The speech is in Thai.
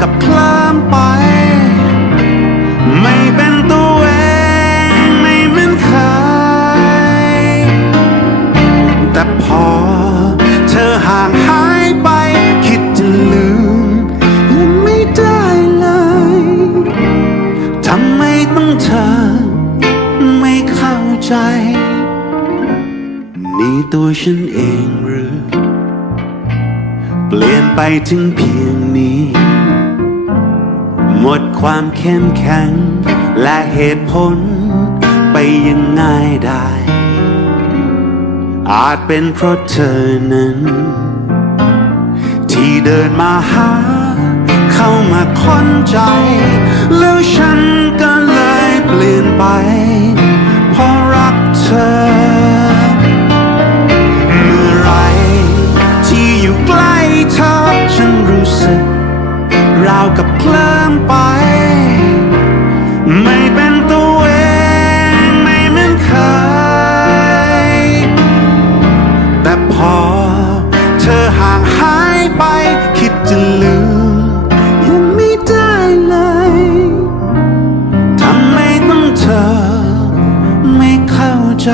กับเคลิ้มไป ไม่เป็นตัวเองไม่เหมือนเคยแต่พอเธอห่างหายไป คิดจะลืมยังไม่ได้เลยทำไมต้องเธอ ไม่เข้าใจ นี่ตัวฉันเองหรือ เปลี่ยนไปถึงเพียงนี้ หมดความเข้มแข็ง และเหตุผลไปยังง่ายได้ อาจเป็นเพราะเธอนั้น ที่เดินมาหา เข้ามาค้นใจ แล้วฉันก็เลยเปลี่ยนไป เพราะรักเธอเมื่อไรที่อยู่ใกล้เธอฉันรู้สึกาวกับเคลิ้มไป ไม่เป็นตัวเองไม่เหมือนเคยแต่พอเธอห่างหายไป คิดจะลืม ยังไม่ได้เลยทำไมต้องเธอไม่เข้าใจ